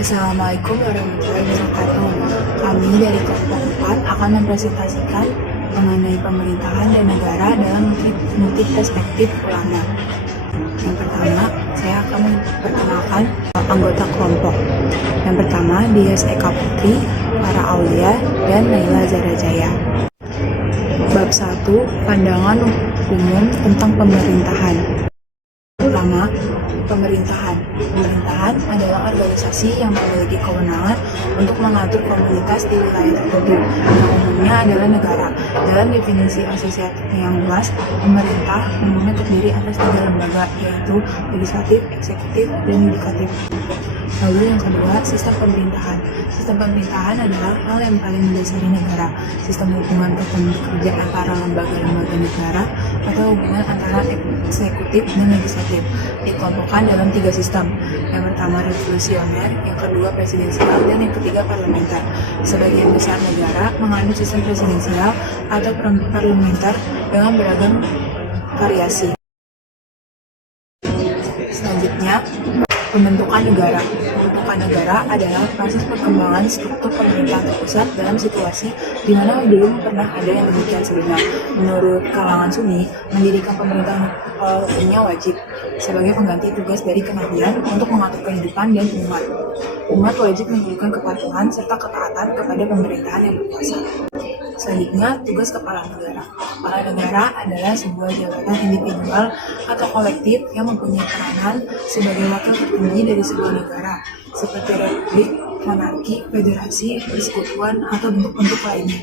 Assalamualaikum warahmatullahi wabarakatuh. Kami dari kelompok 4 akan mempresentasikan mengenai pemerintahan dan negara dalam multi perspektif ulama. Yang pertama, saya akan memperkenalkan anggota kelompok. Yang pertama, Dias Eka Putri, Para Aulia, dan Naila Zarajaya. Bab 1, Pandangan Umum tentang Pemerintahan. Pertama, pemerintahan. Pemerintahan adalah organisasi yang memiliki kewenangan untuk mengatur komunitas di wilayah tertentu, yang umumnya adalah negara. Dalam definisi asosiatifnya yang luas, pemerintah umumnya terdiri atas 3 lembaga, yaitu legislatif, eksekutif, dan yudikatif. Lalu yang kedua, sistem pemerintahan. Sistem pemerintahan adalah hal yang paling mendasari negara. Sistem hubungan teman kerja antara lembaga-lembaga negara atau hubungan antara eksekutif dan legislatif dikelompokkan dalam 3 sistem. Yang pertama revolusioner, yang kedua presidensial, dan yang ketiga parlementer. Sebagian besar negara menganut sistem presidensial atau parlementer dengan beragam variasi. Selanjutnya, pembentukan negara. Pembentukan negara adalah proses perkembangan struktur pemerintahan terpusat dalam situasi di mana belum pernah ada yang demikian sebelumnya. Menurut kalangan Sunni, mendirikan pemerintahan hukumnya wajib sebagai pengganti tugas dari kenabian untuk mengatur kehidupan dan umat. Umat wajib menunjukkan kepatuhan serta ketaatan kepada pemerintahan yang berkuasa. Selanjutnya, tugas kepala negara. Kepala negara adalah sebuah jabatan individual atau kolektif yang mempunyai peranan sebagai wakil tertinggi dari sebuah negara, seperti republik, monarki, federasi, persekutuan, atau bentuk-bentuk lainnya.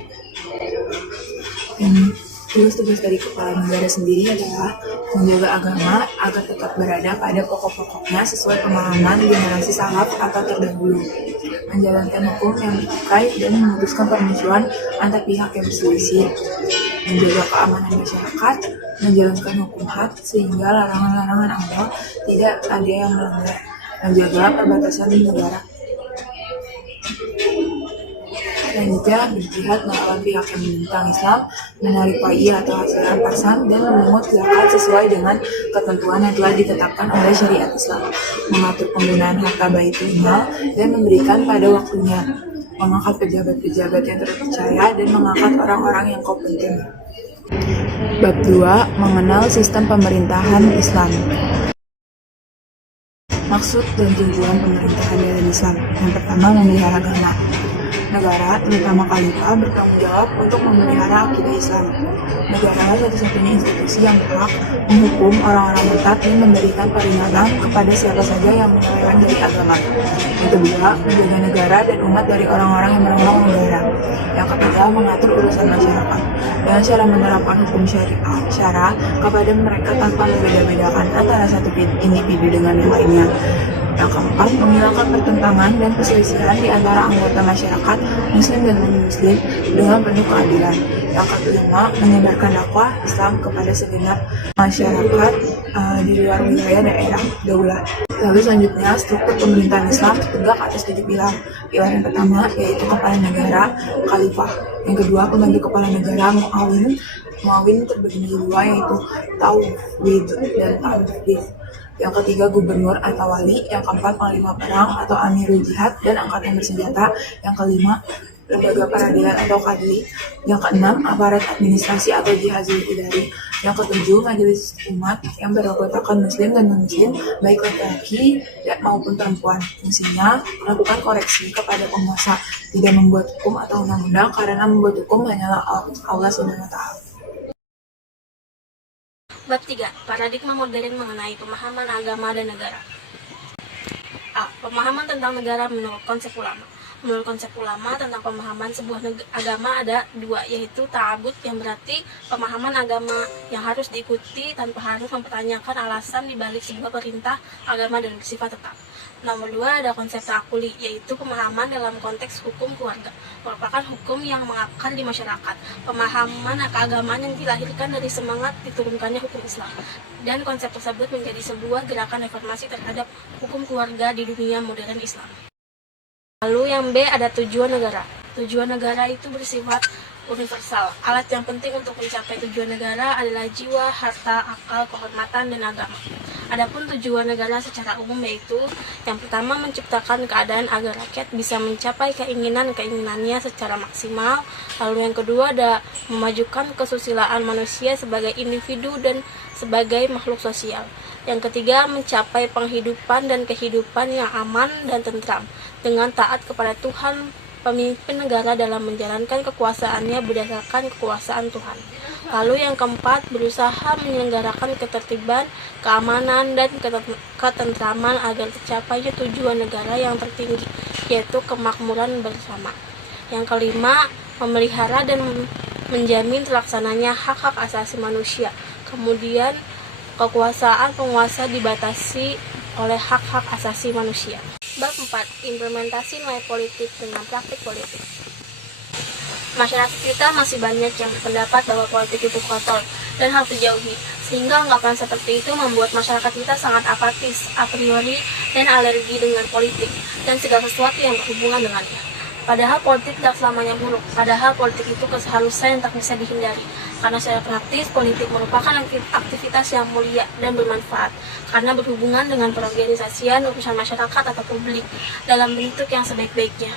Tugas-tugas dari kepala negara sendiri adalah menjaga agama agar tetap berada pada pokok-pokoknya sesuai pemahaman generasi salaf atau terdahulu, menjalankan hukum yang bertikai dan memutuskan permusuhan antar pihak yang berselisih, menjaga keamanan masyarakat, menjalankan hukum had sehingga larangan-larangan Allah tidak ada yang melanggar, menjaga perbatasan negara. Selanjutnya, berjihad melawan pihak yang menentang Islam, menarik pa'i atau hasil rampasan, dan memungut zakat sesuai dengan ketentuan yang telah ditetapkan oleh syariat Islam, mengatur penggunaan harta baitul mal dan memberikan pada waktunya, mengangkat pejabat-pejabat yang terpercaya dan mengangkat orang-orang yang kompeten. Bab 2, mengenal sistem pemerintahan Islam. Maksud dan tujuan pemerintahan dalam Islam. Yang pertama, memelihara agama. Negara, terutama khalifah, bertanggung jawab untuk memelihara akidah Islam. Negara satu-satunya institusi yang berhak menghukum orang-orang murtad dan memberikan peringatan kepada siapa saja yang menyeleweng dari agama. Yang kedua, menjaga negara dan umat dari orang-orang yang merongrong negara. Yang ketiga, mengatur urusan masyarakat dengan cara menerapkan hukum syara kepada mereka tanpa membeda-bedakan antara satu individu dengan yang lainnya. Yang keempat, menghilangkan pertentangan dan perselisihan di antara anggota masyarakat Muslim dan non-Muslim dengan penuh keadilan. Yang kelima, menyebarkan dakwah Islam kepada segenap masyarakat di luar wilayah daerah daulah. Lalu selanjutnya, struktur pemerintahan Islam tegak atas 7 pilar. Pilar yang pertama yaitu kepala negara, khalifah. Yang kedua, pembantu kepala negara, muawin. Muawin terbagi dua, yaitu tauhid dan tanfidz. Yang ketiga, gubernur atau wali. Yang keempat, panglima perang atau amirul jihad dan angkatan bersenjata. Yang kelima, lembaga peradilan atau kadli. Yang keenam, aparat administrasi atau jihazul idari. Yang ketujuh, majelis umat yang beranggotakan muslim dan non-muslim, baik laki-laki maupun perempuan. Fungsinya melakukan koreksi kepada penguasa, tidak membuat hukum atau undang-undang, karena membuat hukum hanyalah Allah SWT. Bab 3. Paradigma modern mengenai pemahaman agama dan negara. A. Pemahaman tentang negara menurut konsep ulama. Menurut konsep ulama, tentang pemahaman sebuah agama ada 2, yaitu ta'abud, yang berarti pemahaman agama yang harus diikuti tanpa harus mempertanyakan alasan dibalik sebuah perintah agama dan bersifat tetap. Nomor 2, ada konsep ta'akuli, yaitu pemahaman dalam konteks hukum keluarga, merupakan hukum yang mengakar di masyarakat. Pemahaman keagamaan yang dilahirkan dari semangat diturunkannya hukum Islam. Dan konsep tersebut menjadi sebuah gerakan reformasi terhadap hukum keluarga di dunia modern Islam. Lalu yang B, ada tujuan negara. Tujuan negara itu bersifat universal. Alat yang penting untuk mencapai tujuan negara adalah jiwa, harta, akal, kehormatan, dan agama. Adapun tujuan negara secara umum yaitu yang pertama menciptakan keadaan agar rakyat bisa mencapai keinginan-keinginannya secara maksimal. Lalu yang kedua ada memajukan kesusilaan manusia sebagai individu dan sebagai makhluk sosial. Yang ketiga mencapai penghidupan dan kehidupan yang aman dan tentram dengan taat kepada Tuhan. Pemimpin negara dalam menjalankan kekuasaannya berdasarkan kekuasaan Tuhan. Lalu yang keempat, berusaha menyelenggarakan ketertiban, keamanan, dan ketentraman agar tercapainya tujuan negara yang tertinggi, yaitu kemakmuran bersama. Yang kelima, memelihara dan menjamin terlaksananya hak-hak asasi manusia. Kemudian, kekuasaan penguasa dibatasi oleh hak-hak asasi manusia. Bab 4. Implementasi nilai politik dengan praktik politik. Masyarakat kita masih banyak yang berpendapat bahwa politik itu kotor dan harus dijauhi, sehingga anggapan seperti itu membuat masyarakat kita sangat apatis, a priori, dan alergi dengan politik dan segala sesuatu yang berhubungan dengannya. Padahal politik tidak selamanya buruk, padahal politik itu keseharusan yang tak bisa dihindari. Karena secara praktis, politik merupakan aktivitas yang mulia dan bermanfaat, karena berhubungan dengan perorganisasian urusan masyarakat atau publik dalam bentuk yang sebaik-baiknya.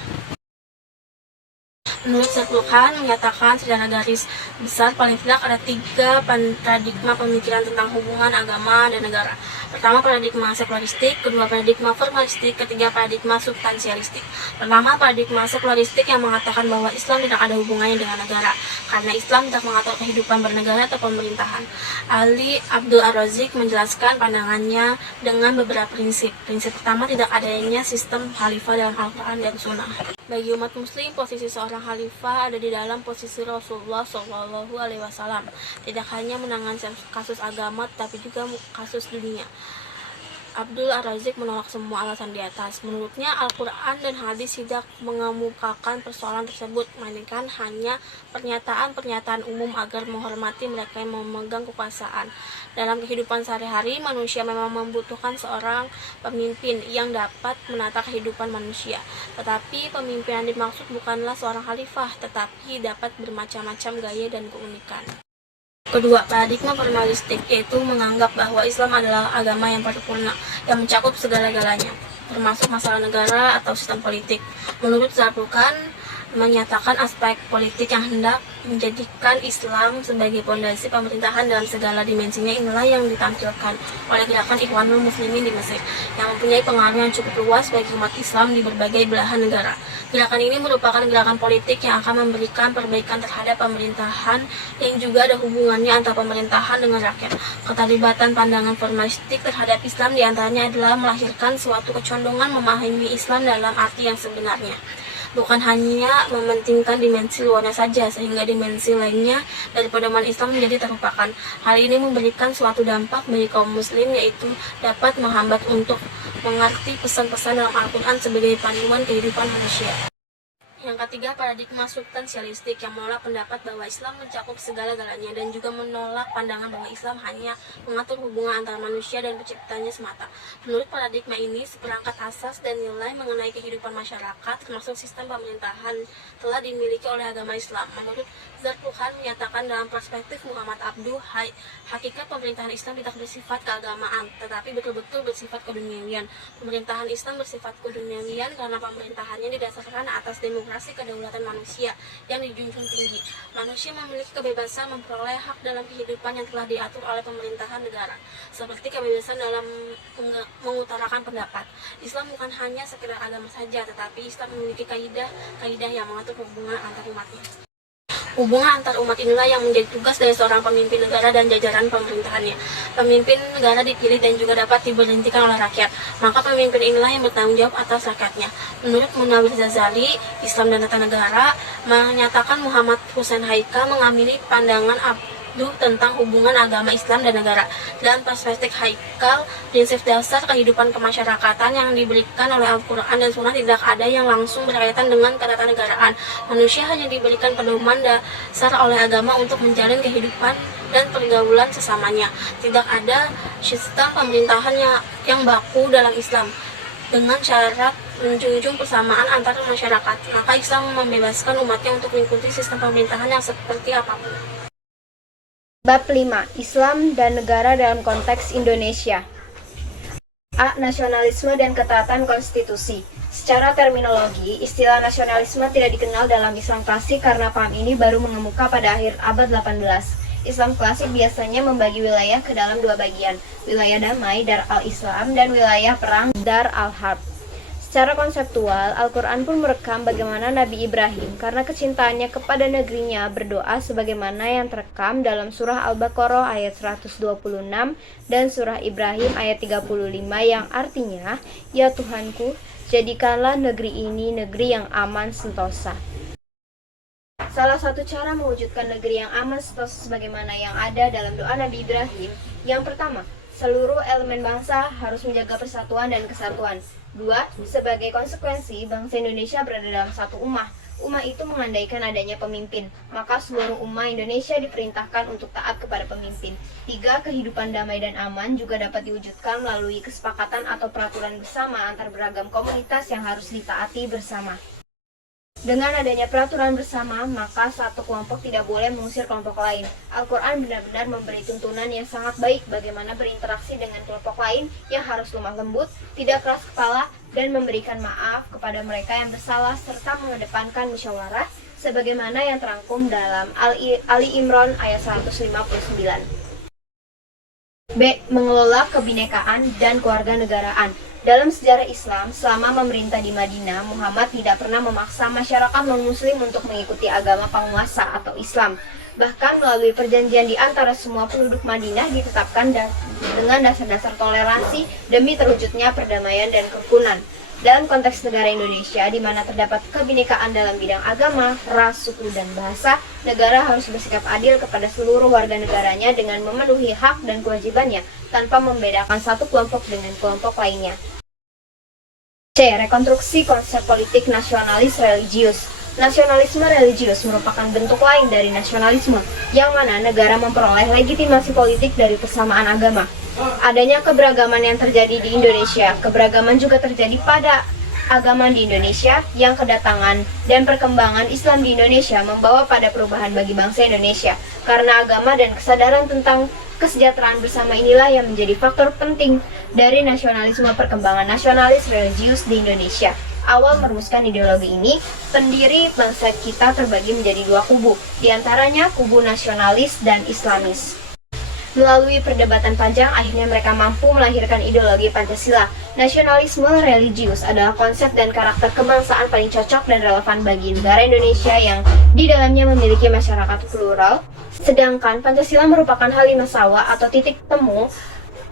Menurut Zerlukan menyatakan secara garis besar paling tidak ada 3 paradigma pemikiran tentang hubungan agama dan negara. Pertama, paradigma sekularistik, kedua paradigma formalistik, ketiga paradigma substansialistik. Pertama, paradigma sekularistik yang mengatakan bahwa Islam tidak ada hubungannya dengan negara, karena Islam tidak mengatur kehidupan bernegara atau pemerintahan. Ali Abdul Ar-Razik menjelaskan pandangannya dengan beberapa prinsip. Prinsip pertama, tidak adanya sistem khalifah dalam Al-Quran dan Sunnah. Bagi umat muslim, posisi seorang khalifah ada di dalam posisi Rasulullah SAW. Tidak hanya menangani kasus agama, tetapi juga kasus dunia. Abdul Ar-Razik menolak semua alasan di atas. Menurutnya, Al-Quran dan hadis tidak mengemukakan persoalan tersebut, melainkan hanya pernyataan-pernyataan umum agar menghormati mereka yang memegang kekuasaan. Dalam kehidupan sehari-hari, manusia memang membutuhkan seorang pemimpin yang dapat menata kehidupan manusia. Tetapi pemimpin yang dimaksud bukanlah seorang khalifah, tetapi dapat bermacam-macam gaya dan keunikan. Kedua, paradigma formalistik, yaitu menganggap bahwa Islam adalah agama yang paripurna, yang mencakup segala-galanya, termasuk masalah negara atau sistem politik. Menurut Zerlukan, menyatakan aspek politik yang hendak menjadikan Islam sebagai pondasi pemerintahan dalam segala dimensinya inilah yang ditampilkan oleh gerakan Ikhwanul Muslimin di Mesir, yang mempunyai pengaruh yang cukup luas bagi umat Islam di berbagai belahan negara. Gerakan ini merupakan gerakan politik yang akan memberikan perbaikan terhadap pemerintahan yang juga ada hubungannya antara pemerintahan dengan rakyat. Keterlibatan pandangan formalistik terhadap Islam diantaranya adalah melahirkan suatu kecondongan memahami Islam dalam arti yang sebenarnya, bukan hanya mementingkan dimensi luarnya saja, sehingga dimensi lainnya dari pedoman Islam menjadi terlupakan. Hal ini memberikan suatu dampak bagi kaum muslim, yaitu dapat menghambat untuk mengerti pesan-pesan dalam Al-Quran sebagai panduan kehidupan manusia. Yang ketiga, paradigma substansialistik yang menolak pendapat bahwa Islam mencakup segala-galanya dan juga menolak pandangan bahwa Islam hanya mengatur hubungan antara manusia dan penciptanya semata. Menurut paradigma ini, seperangkat asas dan nilai mengenai kehidupan masyarakat, termasuk sistem pemerintahan, telah dimiliki oleh agama Islam. Menurut Zerlukan menyatakan dalam perspektif Muhammad Abduh, hakikat pemerintahan Islam tidak bersifat keagamaan, tetapi betul-betul bersifat keduniawian. Pemerintahan Islam bersifat keduniawian karena pemerintahannya didasarkan atas demokrasi kedaulatan manusia yang dijunjung tinggi. Manusia memiliki kebebasan memperoleh hak dalam kehidupan yang telah diatur oleh pemerintahan negara, seperti kebebasan dalam mengutarakan pendapat. Islam bukan hanya sekedar agama saja, tetapi Islam memiliki kaidah yang mengatur hubungan antar umatnya. Hubungan antar umat inilah yang menjadi tugas dari seorang pemimpin negara dan jajaran pemerintahannya. Pemimpin negara dipilih dan juga dapat diberhentikan oleh rakyat, maka pemimpin inilah yang bertanggung jawab atas rakyatnya. Menurut Munawir Ghazali, Islam dan Tata Negara menyatakan Muhammad Hussein Haikal mengamini pandangan Abduh tentang hubungan agama Islam dan negara. Dan perspektif Haikal, prinsip dasar kehidupan kemasyarakatan yang diberikan oleh Al-Quran dan Sunnah tidak ada yang langsung berkaitan dengan ketatanegaraan. Manusia hanya diberikan pedoman dasar oleh agama untuk menjalin kehidupan dan pergaulan sesamanya. Tidak ada sistem pemerintahan yang baku dalam Islam dengan syarat menjunjung persamaan antar masyarakat. Maka Islam membebaskan umatnya untuk mengikuti sistem pemerintahan yang seperti apapun. Bab 5. Islam dan negara dalam konteks Indonesia. A. Nasionalisme dan ketaatan konstitusi. Secara terminologi, istilah nasionalisme tidak dikenal dalam Islam klasik karena paham ini baru mengemuka pada akhir abad 18. Islam klasik biasanya membagi wilayah ke dalam dua bagian, wilayah damai Dar al-Islam dan wilayah perang Dar al-Harb. Secara konseptual, Al-Quran pun merekam bagaimana Nabi Ibrahim karena kecintaannya kepada negerinya berdoa sebagaimana yang terekam dalam surah Al-Baqarah ayat 126 dan surah Ibrahim ayat 35 yang artinya, "Ya Tuhanku, jadikanlah negeri ini negeri yang aman sentosa." Salah satu cara mewujudkan negeri yang aman sentosa sebagaimana yang ada dalam doa Nabi Ibrahim, yang pertama, seluruh elemen bangsa harus menjaga persatuan dan kesatuan. 2. Sebagai konsekuensi, bangsa Indonesia berada dalam satu ummah. Ummah itu mengandaikan adanya pemimpin, maka seluruh ummah Indonesia diperintahkan untuk taat kepada pemimpin. 3. Kehidupan damai dan aman juga dapat diwujudkan melalui kesepakatan atau peraturan bersama antar beragam komunitas yang harus ditaati bersama. Dengan adanya peraturan bersama, maka satu kelompok tidak boleh mengusir kelompok lain. Al-Quran benar-benar memberi tuntunan yang sangat baik bagaimana berinteraksi dengan kelompok lain yang harus lemah lembut, tidak keras kepala, dan memberikan maaf kepada mereka yang bersalah serta mengedepankan musyawarah sebagaimana yang terangkum dalam Ali Imran ayat 159. B. Mengelola kebinekaan dan kewarganegaraan. Dalam sejarah Islam, selama memerintah di Madinah, Muhammad tidak pernah memaksa masyarakat non-muslim untuk mengikuti agama penguasa atau Islam. Bahkan melalui perjanjian di antara semua penduduk Madinah ditetapkan dengan dasar-dasar toleransi demi terwujudnya perdamaian dan kerukunan. Dalam konteks negara Indonesia, di mana terdapat kebinekaan dalam bidang agama, ras, suku, dan bahasa, negara harus bersikap adil kepada seluruh warga negaranya dengan memenuhi hak dan kewajibannya, tanpa membedakan satu kelompok dengan kelompok lainnya. C. Rekonstruksi konsep politik nasionalis religius. Nasionalisme religius merupakan bentuk lain dari nasionalisme, yang mana negara memperoleh legitimasi politik dari persamaan agama. Adanya keberagaman yang terjadi di Indonesia, keberagaman juga terjadi pada agama di Indonesia, yang kedatangan dan perkembangan Islam di Indonesia membawa pada perubahan bagi bangsa Indonesia. Karena agama dan kesadaran tentang kesejahteraan bersama inilah yang menjadi faktor penting dari nasionalisme perkembangan nasionalis religius di Indonesia. Awal merumuskan ideologi ini, pendiri bangsa kita terbagi menjadi dua kubu, diantaranya kubu nasionalis dan Islamis. Melalui perdebatan panjang, akhirnya mereka mampu melahirkan ideologi Pancasila. Nasionalisme religius adalah konsep dan karakter kebangsaan paling cocok dan relevan bagi negara Indonesia yang di dalamnya memiliki masyarakat plural. Sedangkan Pancasila merupakan halimasawa atau titik temu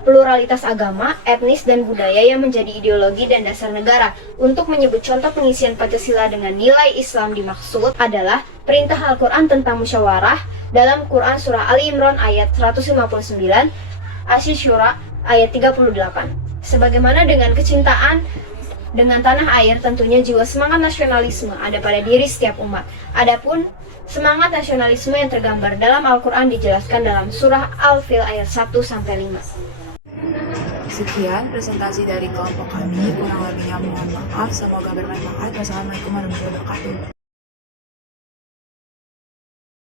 pluralitas agama, etnis, dan budaya yang menjadi ideologi dan dasar negara. Untuk menyebut contoh pengisian Pancasila dengan nilai Islam dimaksud adalah perintah Al-Quran tentang musyawarah dalam Quran Surah Ali Imran ayat 159, Asy-Syura ayat 38. Sebagaimana dengan kecintaan dengan tanah air, tentunya jiwa semangat nasionalisme ada pada diri setiap umat. Adapun semangat nasionalisme yang tergambar dalam Al-Quran dijelaskan dalam Surah Al-Fil ayat 1-5. Sekian presentasi dari kelompok kami, kurang lebihnya mohon maaf, semoga bermanfaat. Wassalamualaikum warahmatullahi wabarakatuh.